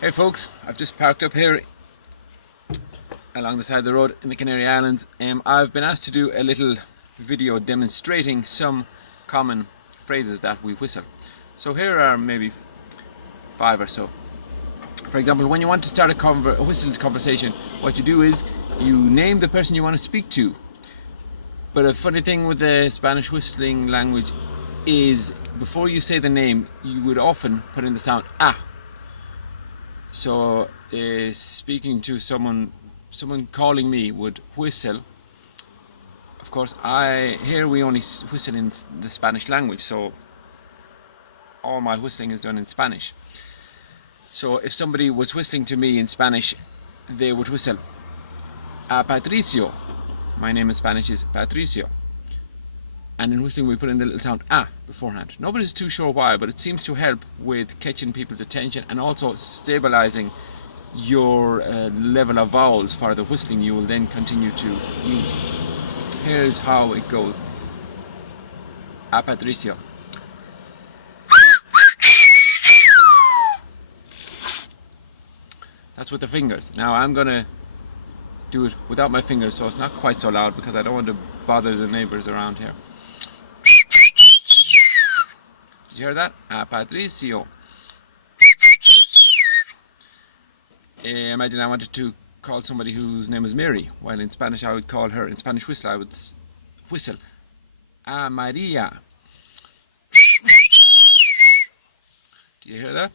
Hey folks, I've just parked up here along the side of the road in the Canary Islands. I've been asked to do a little video demonstrating some common phrases that we whistle. So here are maybe 5 or so. For example, when you want to start a whistled conversation, what you do is you name the person you want to speak to. But a funny thing with the Spanish whistling language is before you say the name, you would often put in the sound ah. So speaking to someone calling me would whistle. Of course, here we only whistle in the Spanish language, so all my whistling is done in Spanish. So if somebody was whistling to me in Spanish, they would whistle a Patricio. My name in Spanish is Patricio. And in whistling we put in the little sound ah beforehand. Nobody's too sure why, but it seems to help with catching people's attention and also stabilizing your level of vowels for the whistling you will then continue to use. Here's how it goes. A Patricio. That's with the fingers. Now I'm gonna do it without my fingers, so it's not quite so loud because I don't want to bother the neighbors around here. Did you hear that? A Patricio. Imagine I wanted to call somebody whose name is Mary. Well, in Spanish I would call her, in Spanish whistle, I would whistle a Maria. Do you hear that?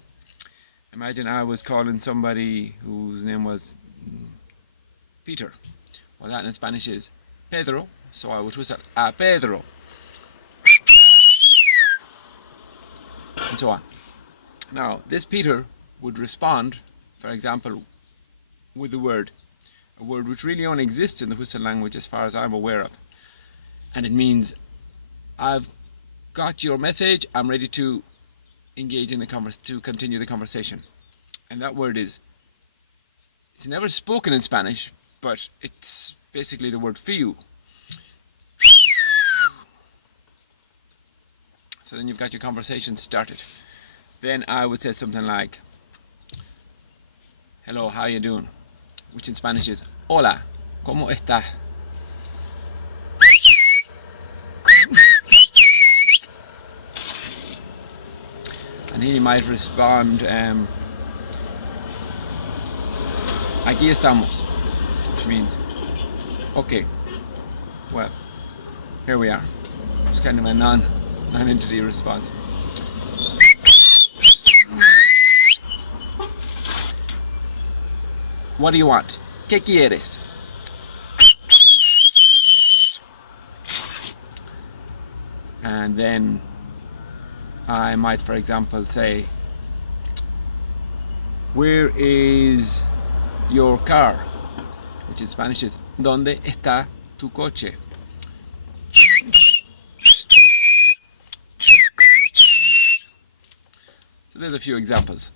Imagine I was calling somebody whose name was Peter. Well, that in Spanish is Pedro, so I would whistle a Pedro. And so on. Now, this Peter would respond, for example, with a word which really only exists in the whistle language as far as I'm aware of. And it means, I've got your message, I'm ready to engage in to continue the conversation. And that word it's never spoken in Spanish, but it's basically the word fiu. So then you've got your conversation started. Then I would say something like, hello, how you doing? Which in Spanish is, hola, ¿cómo estás? And he might respond, aquí estamos, which means, okay, well, here we are. It's kind of a non-entity response. What do you want? ¿Qué quieres? And then I might, for example, say, where is your car? Which in Spanish is, ¿dónde está tu coche? So there's a few examples.